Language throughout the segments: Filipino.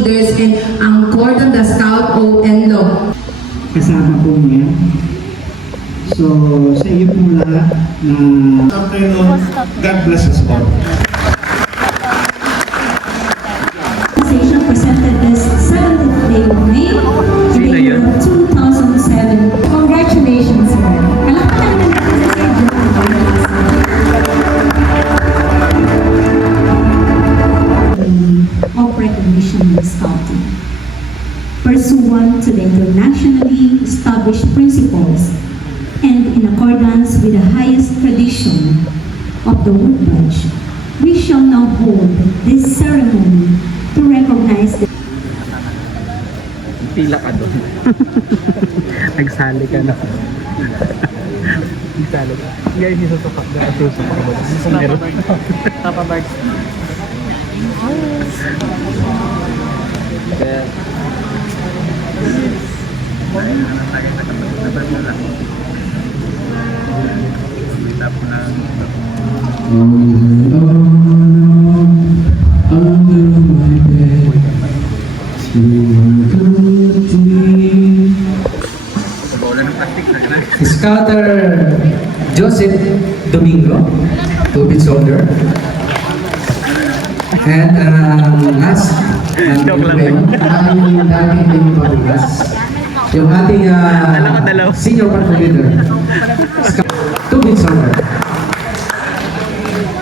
leaders and ang Cordon the Scout of Enlo. Kasama po niya. So, sa iyo po lahat na God bless us all. Organization presented this 7th day of May, the year of 2007. Congratulations, sir. Alam ko lang natin sa of recognition of scouting. Pursuant to the internationally established principles and in accordance with the highest tradition of the Woodbridge, we shall now hold this ceremony to recognize the Pila ka doon. Nagsali ka na. Nagsali ka. Ngayon isusupak na. Isusupak mo. Meron. Napabag. Kaya Scouter Joseph Domingo, Tubig Soldier. And last, yung ating senior party leader, Tubig Soldier.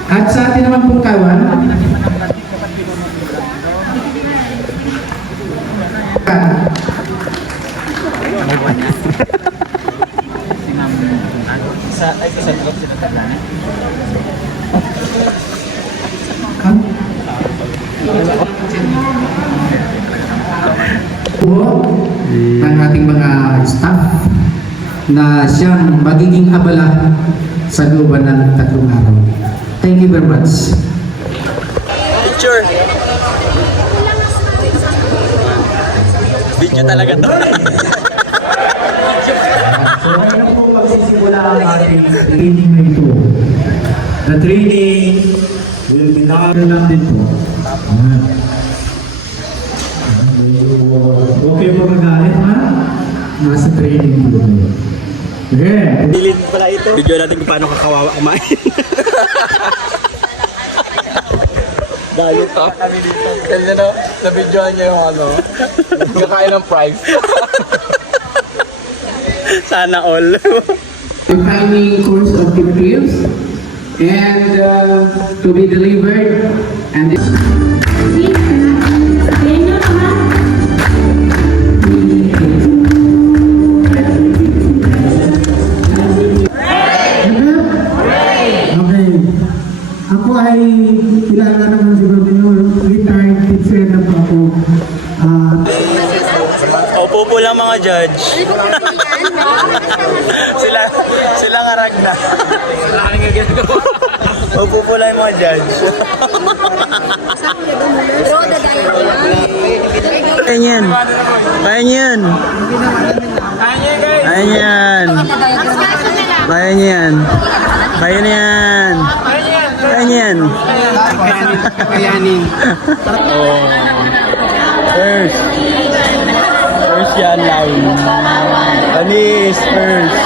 At sa atin naman pong kawan, sa drop sila tatlan. ng ating mga staff na siyang magiging abala sa looban ng 3 araw. Thank you very much. Picture. Video talaga to. So ngayon po magsisimula ang ating training na ito. The training will be namin natin po. Okay po magalit ha? Nasa training po. Yeah. Dilin pala ito. Video natin kung paano kakawawa kumain. Dahil ito. Kaya na, na-videoan niya yung ano. Kakain ng fries. Sana all. Defining course of degrees and to be delivered and this okay. Ako ay kilala naman siguro ninyo, retired teacher na po ako. Opo po lang mga judge. sila ngarag na. Opo po lang yung mga judge. Ayan yan. Ayan yan. Ayan yan. Ayan yan. Ayan yan. Ayan yan. First. First yan lang. Anis, first.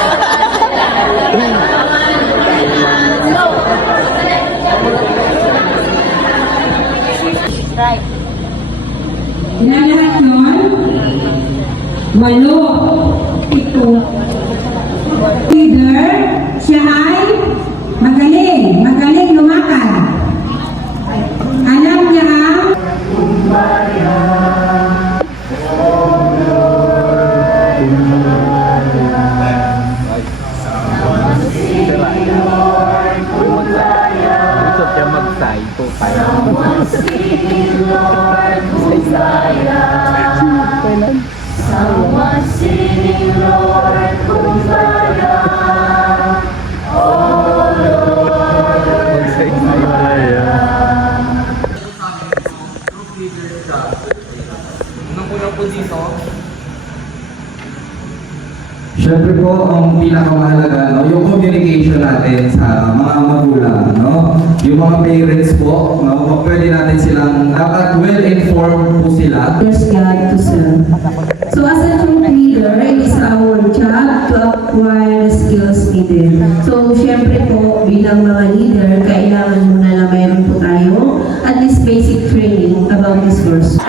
Ilan lahat nun? 8. Ito. Leader, siya ay magaling lumakad. Alam niya ang Someone singing, Lord, Kumbaya. Oh Lord, Siyempre po, ang pinakamahalaga, no, yung communication natin sa mga magulang, no? Yung mga parents po, no, pwede natin silang dapat well-informed inform po sila. There's God to serve. So as a troop leader, it is our job to acquire the skills needed. So syempre po, bilang mga leader, kailangan muna na mayroon po tayo at least basic training about this course.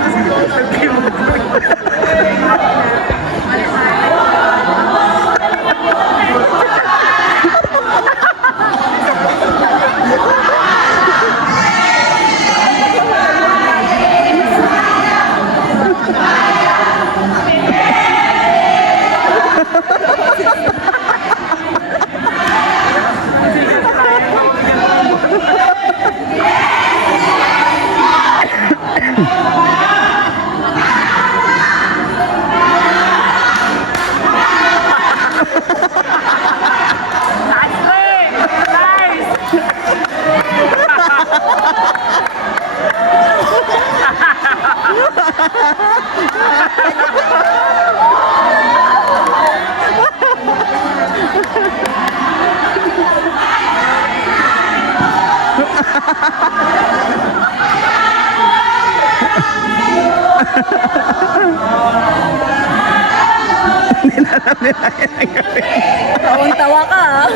Tawang-tawa ka ah.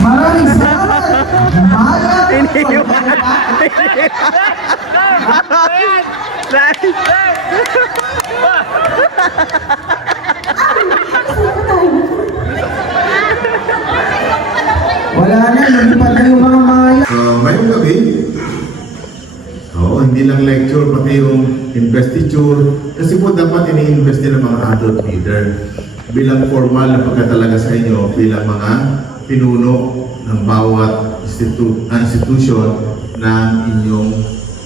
Maraming salamat! Wala na, lumipad na yung mga maya. Ngayong gabi, hindi lang lecture, pati yung investiture. Kasi po dapat ini-invest din ng mga adult leader bilang formal na pagkatalaga sa inyo bilang mga pinuno ng bawat institution ng inyong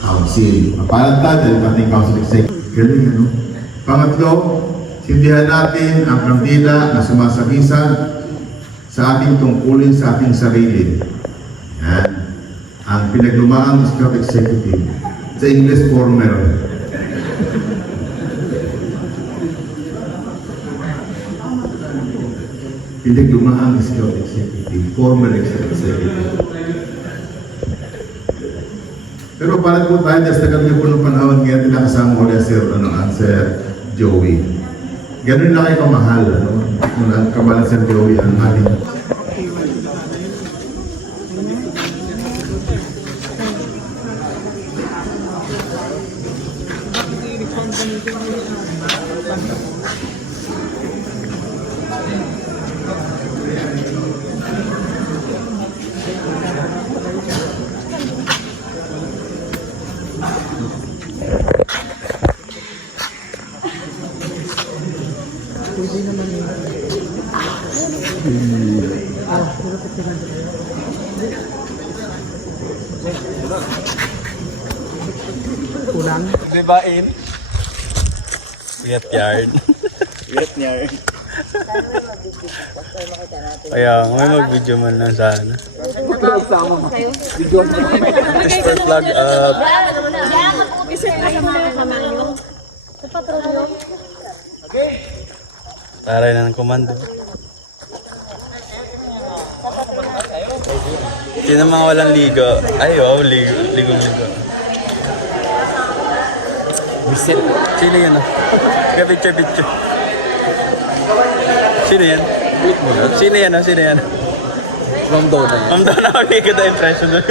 council. Mapalantad dahil pating council executive. Galing, ano? Pangatlo, sindihan natin ang kandila na sumasagisan sa ating tungkulin sa ating sarili. Yan. Ang pinaglumaan ng Scout Executive. Sa English, former. Pinaglumaan ng Scout Executive. Former Executive. Pero para po tayo, sa tagal niyo po ng panahon, ngayon tinakasama ko na Sir Joey. Ganun na kayo kamahal, ano? Kamalan Sir Joey ang ating Di ba in? Weird yarn. Weird yarn. Kaya may mag-video man lang sana. This for flag up. Taray na ng komando. Sino mga walang ligo? Ay, wow, ligo. Sino yan ah? Picture. Sino yan? Sino yan? Ma'am Donna. Ma'am Donna, magiging the impression doon.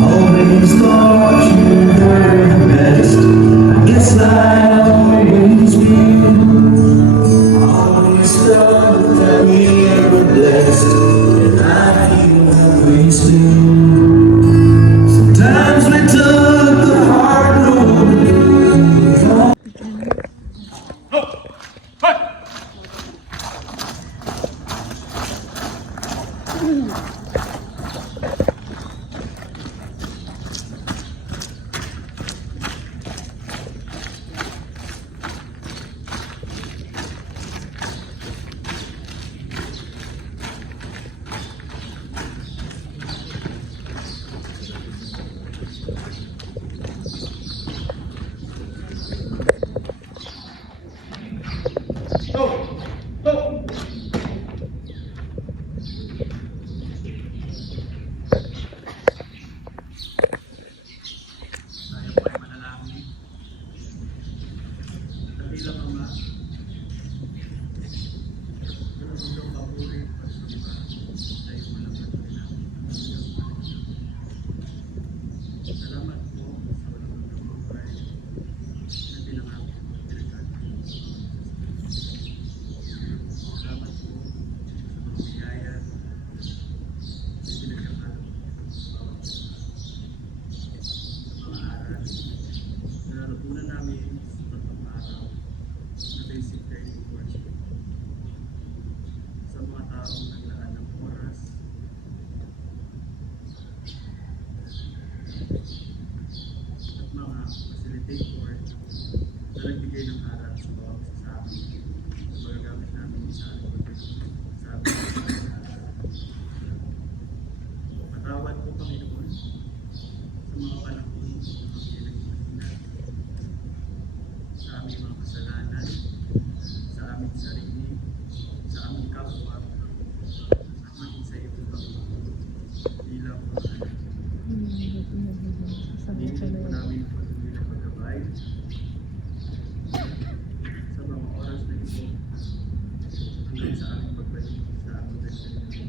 Always thought you were the best. I guess I always will. Always thought that we were blessed, and I always do. Sometimes we took the hard road. Tayo po ay manalangin. Dakilang Ama, Panginoong papuri, pagsamba, sa iyo walang pagkailangan. Salamat po sa walang pagkabuhay na pinangako mo pinagkakit. Salamat po sa mga biyaya na pinagkakalo sa bawat mga aral na natutunan namin sa tatlong araw na basic training course sa mga taong naglaan ng oras at mga facilitator na nagbigay ng aral sa bawat isa sa amin na magagamit namin sa ating pagkakas sa ating pagkakas. Patawad po Panginoon sa mga panahon na kami nagmahina sa aming mga kasalanan, sa aming sarili, sa aming kapwa, at maging sa iyo Panginoon bilang mga anak. Hingin po namin patuloy na paggabay sa mga oras na ito hanggang sa aming pagbalik sa aming destiny.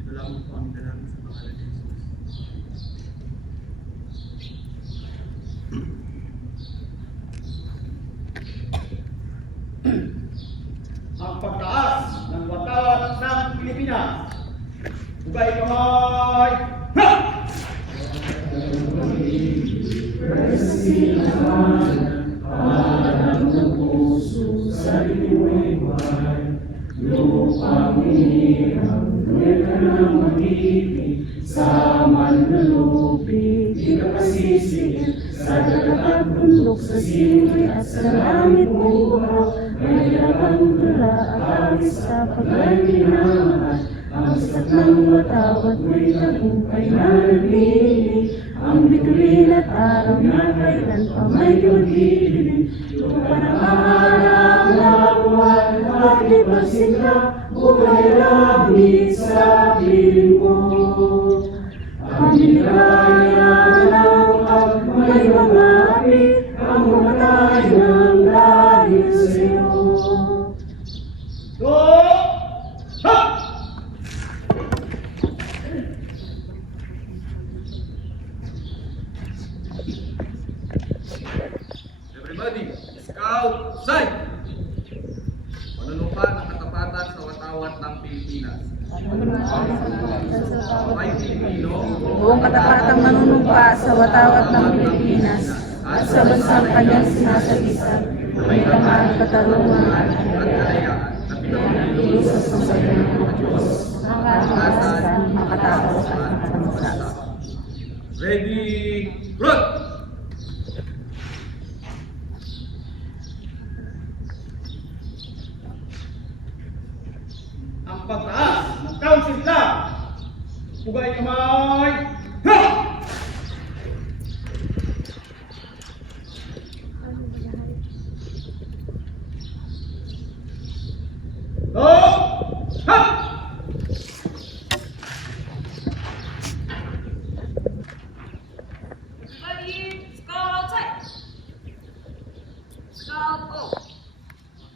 Ito lamang po aming dalangin sa pangalan ni Jesus. Ang pagtaas ng watawat ng Pilipinas. Bugay kamay! Ha! Sa dagat at bundok, sa simoy at sa langit mong buhok, mahirap ang tula at awis sa paglalinangan. Ang sakat ng watawat mo'y tagumpay na nagbibig, ang bituin at araw na kailan pa may pag-ibig. Lupa ng araw na buwan at lipasin ka, buhay langit sa piling mo. Ang nilikaya ng may mga api, ang mamatay ng dahil sa'yo. Do! Ha! Everybody, scout side! Panunumpa ng katapatan sa watawat ng Pilipinas. May Pilipino, Buong katapatang manunumpa sa watawat ng Pilipinas at sa bansang kanyang sinasagisag, may tamaan, katarungan at kalayaan na pinapili sa sasagyan ng mga Diyos, ang katakasan, makatakas at makatasas. Ready, run! Ang pagtaas ng council lang. Bugay kamay! Ha! Do! Ha! Ready, scout outside. Scout O.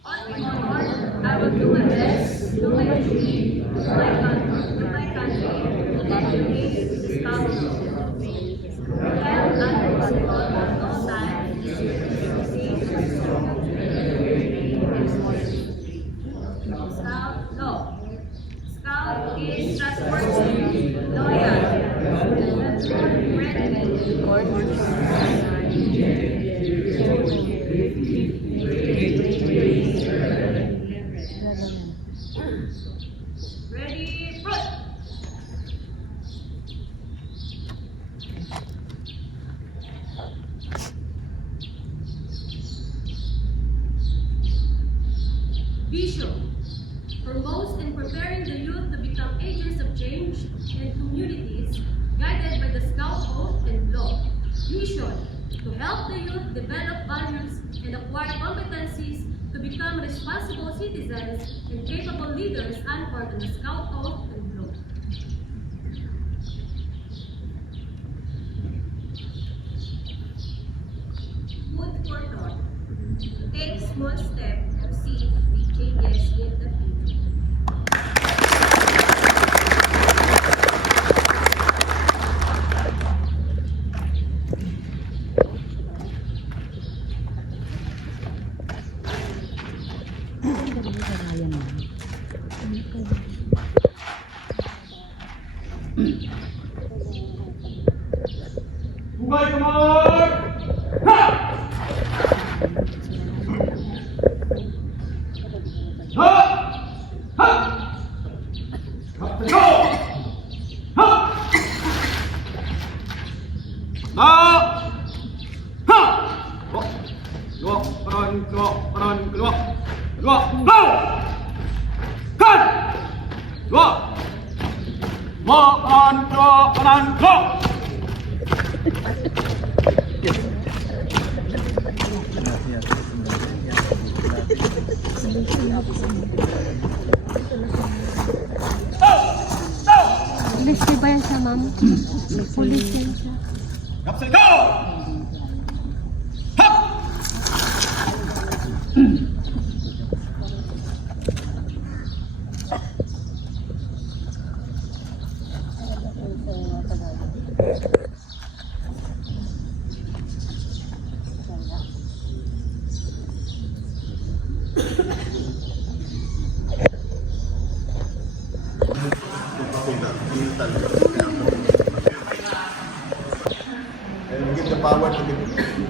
On my honor, I will do my best, do my duty, with my country, and educate scout O. While unreasonable at no time, Scout no. Scout is trustworthy, loyal, ready, front. Vision. Promotes and preparing the youth to become agents of change and communities guided by the Scout Oath and law. Mission. To help the youth develop values and acquire competencies to become responsible citizens and capable leaders anchored on the Scout Oath and Law. Food for thought. Take small steps to see big changes in the future. Bugay kamay! Ha! Ha! Ha! Go! Ha! Ha! Ha! Dua, peran, kedua, peran, kedua. Kedua, go! Kan! Dua. Peran, kedua, peran, go! Pulis di ba yan siya, ma'am? Pulis yan siya. Kapsay, go! Hop! And we give the power to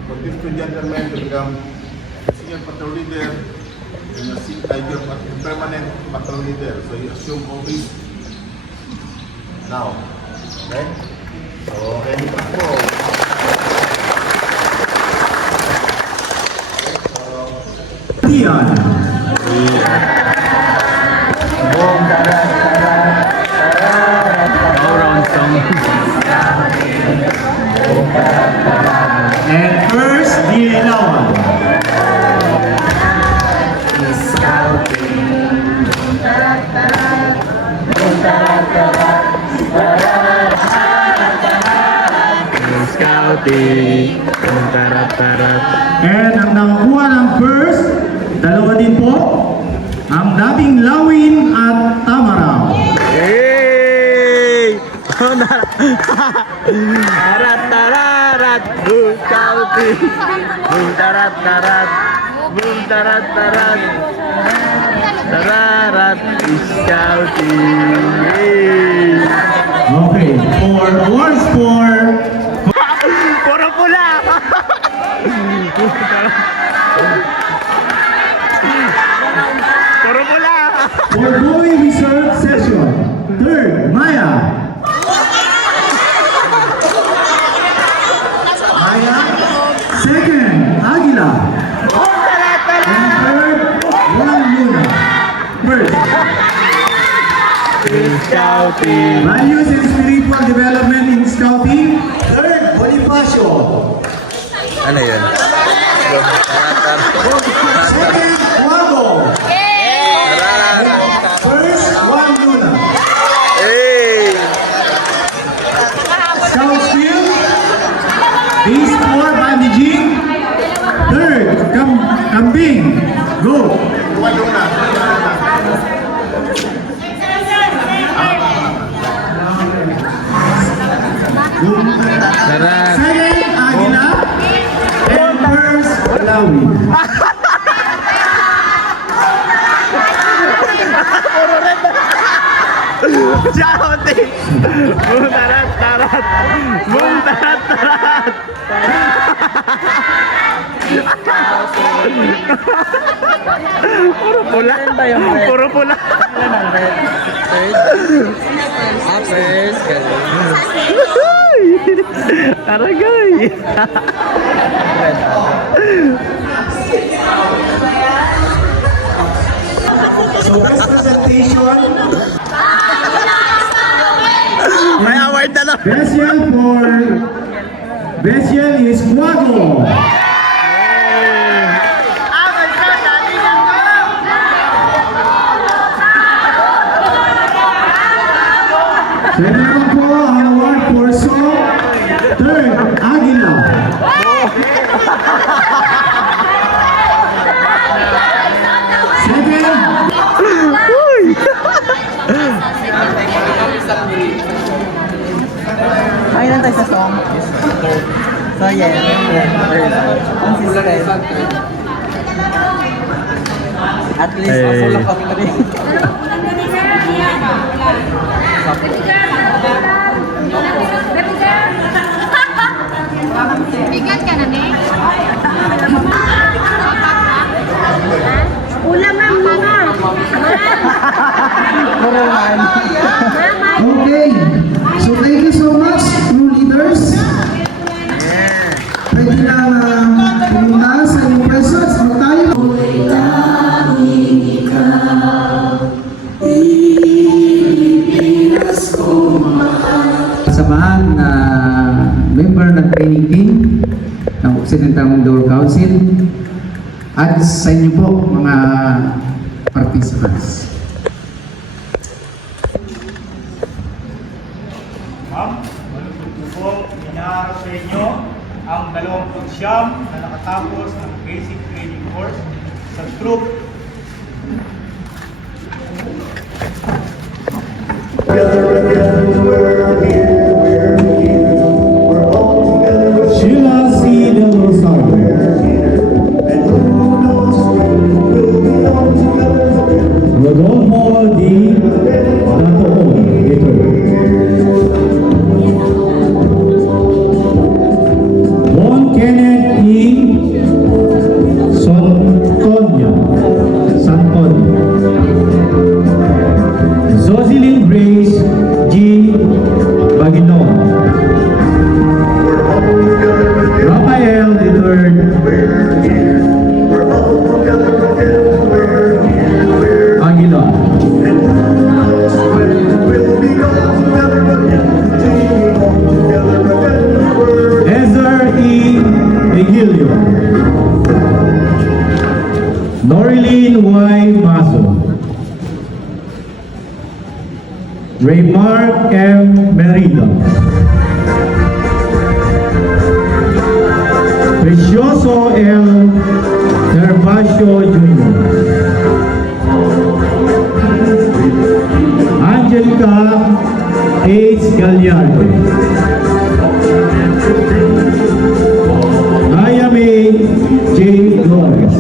for these two gentlemen to become senior patrol leader and your permanent patrol leader. So you assume office now. Okay? So, any po. All-round song. And first, the Ilawan. Scouting. Tarat-tarat. And ang nakakuha ng first, dalawa din po, ang dating Lawin at Tamaraw. Hey! Tarat-tararat. Boom, scouting. Boom, tarat-tarat. Boom, tarat-tarat. Tararat. Scouting. Hey! Okay, for awards for Puro pula! Puro pula! Boy Reserve Session. Third, Maya. Maya. Second, Aguila. And third, Juan Luna. First, Scouting. values and spiritual development in scouting. Third, Bonifacio. Ano yun? Second, Juago. First, Juan Luna. Hey! Scout field. Base 4, bandaging. Third, Kambing. Go. Tarat. Second, Aguila. And first, Lawi. Shouting! Boom, tarat, tarat! Boom, tarat, tarat! Puro pula! Puro pula! Taragay! So, best presentation. May award na lang! Best yell is Guago. Pwede naman po ang award for song. Third, Aguila. Second, Ay, lang tayo sa song. So, yeah. Consistent. At least, also lang kami kami. Bigat ka na, Nek. Ulam ang mga. Marungan. okay. So thank you so much, crew leaders. Pwede na pumunta sa inyong presence. Magtayo. Samahan na member ng training team ng Occidental Mindoro Council at sa inyo po mga participants. Ma'am, malugod ko po inaarap sa inyo ang 29 na nakatapos ng basic training course sa troop. Sheila C. Del Rosario. Rodolfo D. Natoon. Juan Kenneth E. Santonia. Jocelyn Grace G. Bagino. Rafael III. Aguilar. Ezer E. Egilio. Norilyn Y. Mazo. Raymark M. Merida. Precioso L. Gervasio Jr. Angelica H. Gallardo. Ayame J. Flores.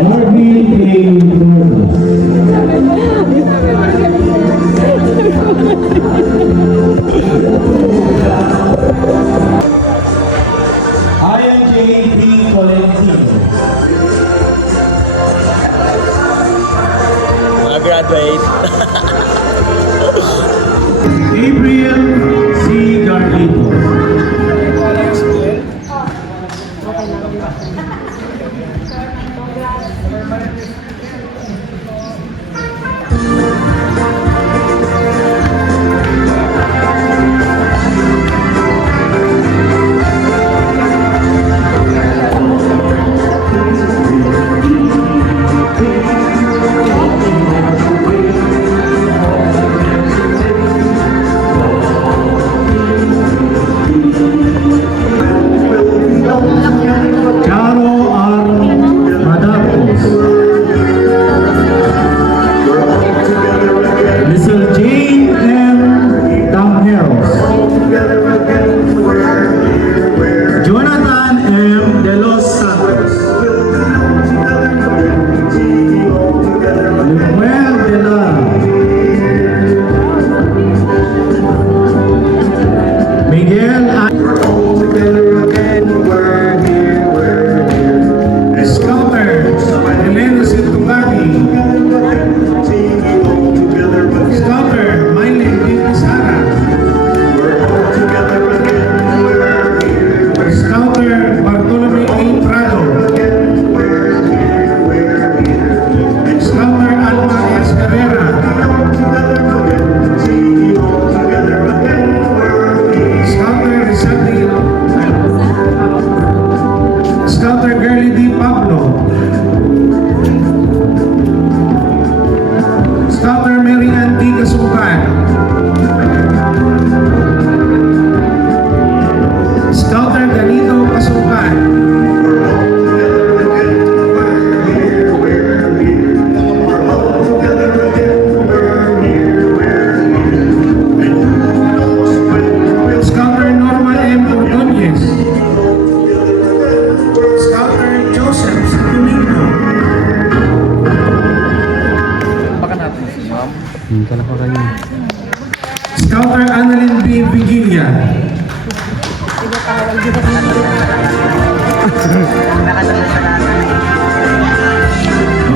Marvin A. Flores. Ian J. B. Valentino. Mga graduate. Gabriel C. Garlito. Scouter Annalyn B. Vigilia.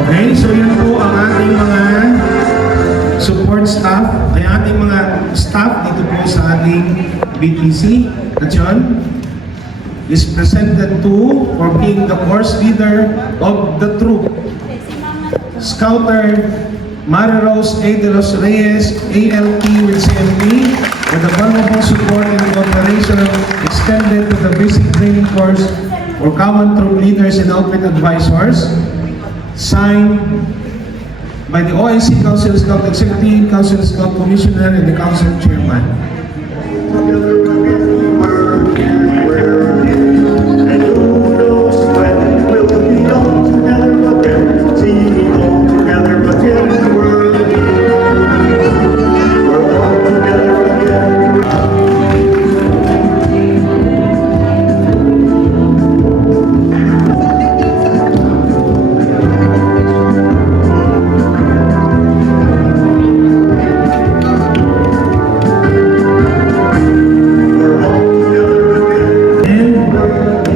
Okay, so yan po ang ating mga support staff, ay ating mga staff dito po sa ating BTC. At yun, is presented to for being the course leader of the troop. Scouter Mara Rose A. de los Reyes, ALT with CMP, for the valuable support and cooperation extended to the basic training course for common troop leaders and outfit advisors. Signed by the OIC Council Scout Executive, Council Scout Commissioner, and the Council Chairman.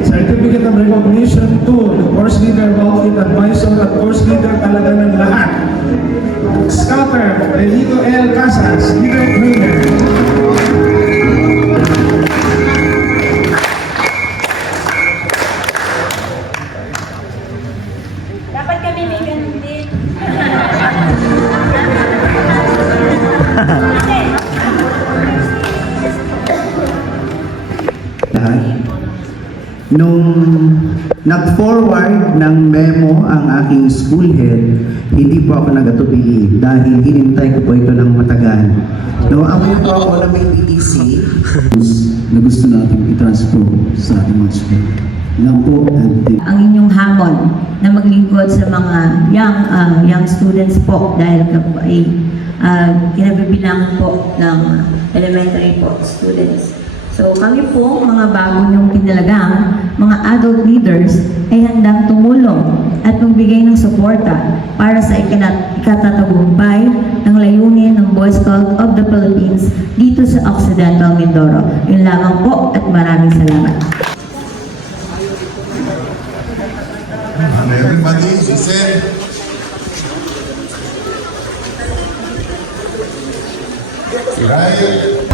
Certificate of recognition to the course leader, outfit advisor, at course leader talaga ng lahat. Scouter Relito L. Casas, leader trainer. Dapat kami may ganun din. Nung nag-forward ng memo ang aking school head, hindi po ako nagatubili dahil hinintay ko po ito ng matagal. Nawaawi po ako na may BTC na gusto natin i-transfer sa ating mga school. Lang po, Ang inyong hamon na maglingkod sa mga young students po dahil ka po ay kinabibilangan po ng elementary po students. So kami po, mga bago niyong kinalagang, mga adult leaders, ay handang tumulong at magbigay ng suporta para sa ikatatagumpay ng layunin ng Boy Scout of the Philippines dito sa Occidental Mindoro. Yun lamang po at maraming salamat. Everybody, listen. Right.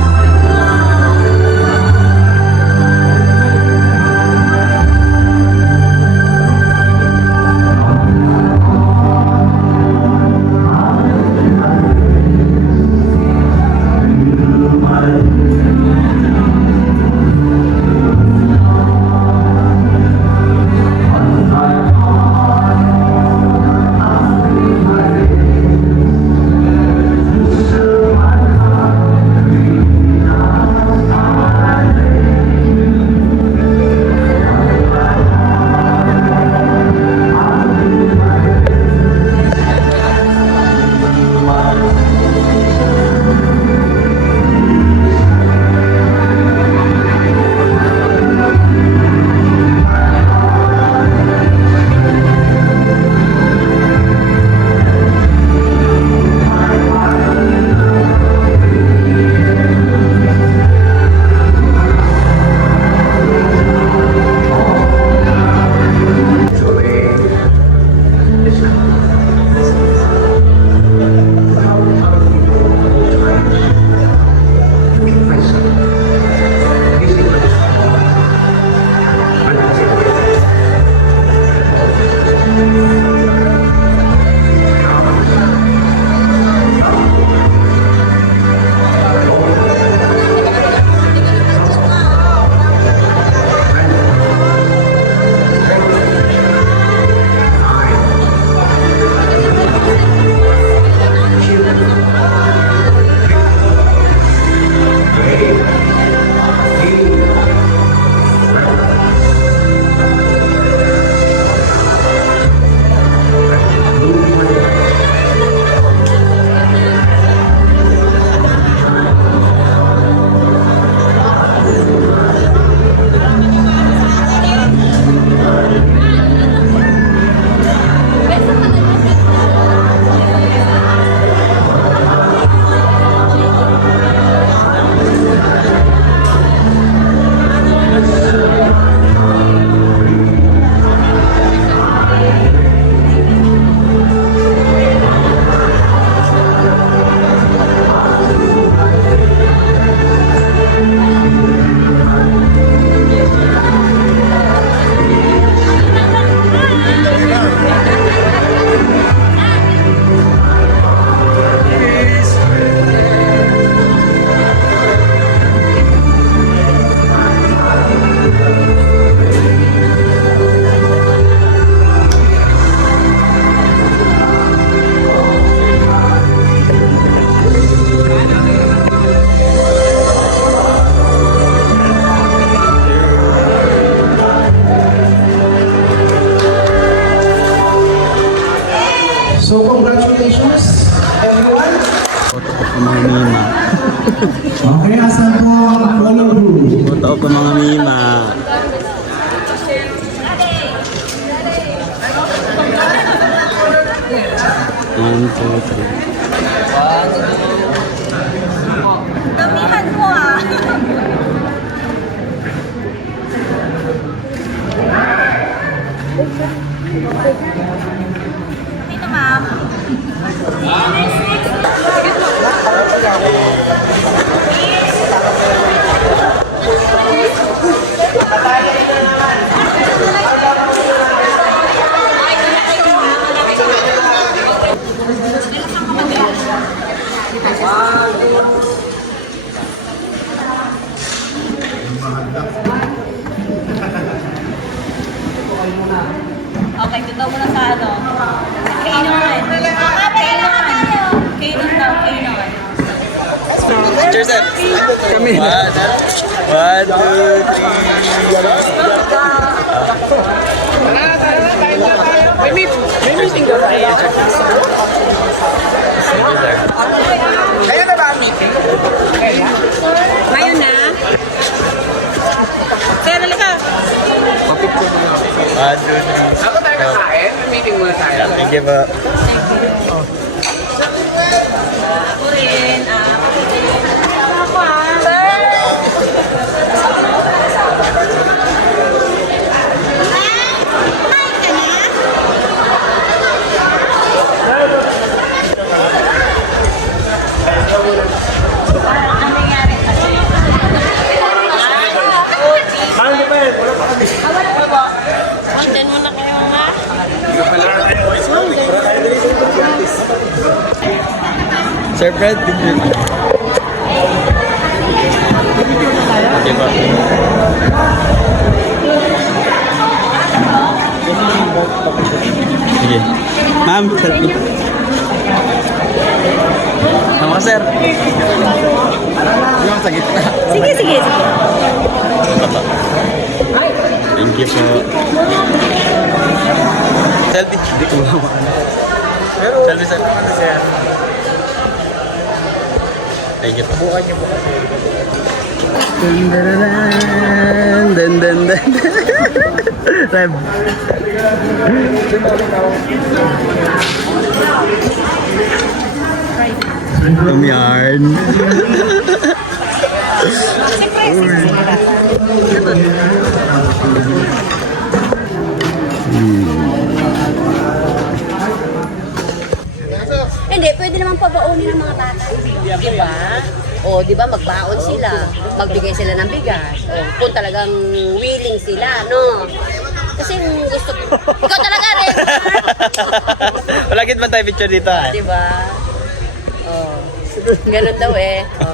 So congratulations, everyone. Mga mima. Okay, asan po ang color group? Boto ko mga mima. One, two, three. Damihan mo ah. Dito ma'am. Okay, dito muna sa ano. Kainan. Kainan daw, kainan. Cheers, sir. Kami. One, two, three. May meeting ka ba? Kaya na ba ang meeting? Ngayon na. Kaya halika. Papicture mo lang. One, two, three. Ako tayo kakain, may meeting muna tayo. Thank you po. Ako rin. Ako ah. Ang nangyari kasi. Content muna kayo nga. Sir Fred, picture. Okay ba? Sige. Ma'am, selfie. Tama ka, sir. Yung sa gitna. Sige, sige, sige. Thank you po. Selfie. Hindi ko mawa. Selfie, sir. Thank you po. Bukan niyo po kasi. Den. Reb. Kumyarn. Hindi, pwede naman pabaunin ng mga bata. Di ba? O, di ba, magbaon sila. Magbigay sila ng bigas. O, kung talagang willing sila, no? Kasi gusto ko. Ikaw talaga rin. Palagit man tayo picture dito, ha? Di ba? O, ganun daw eh. O.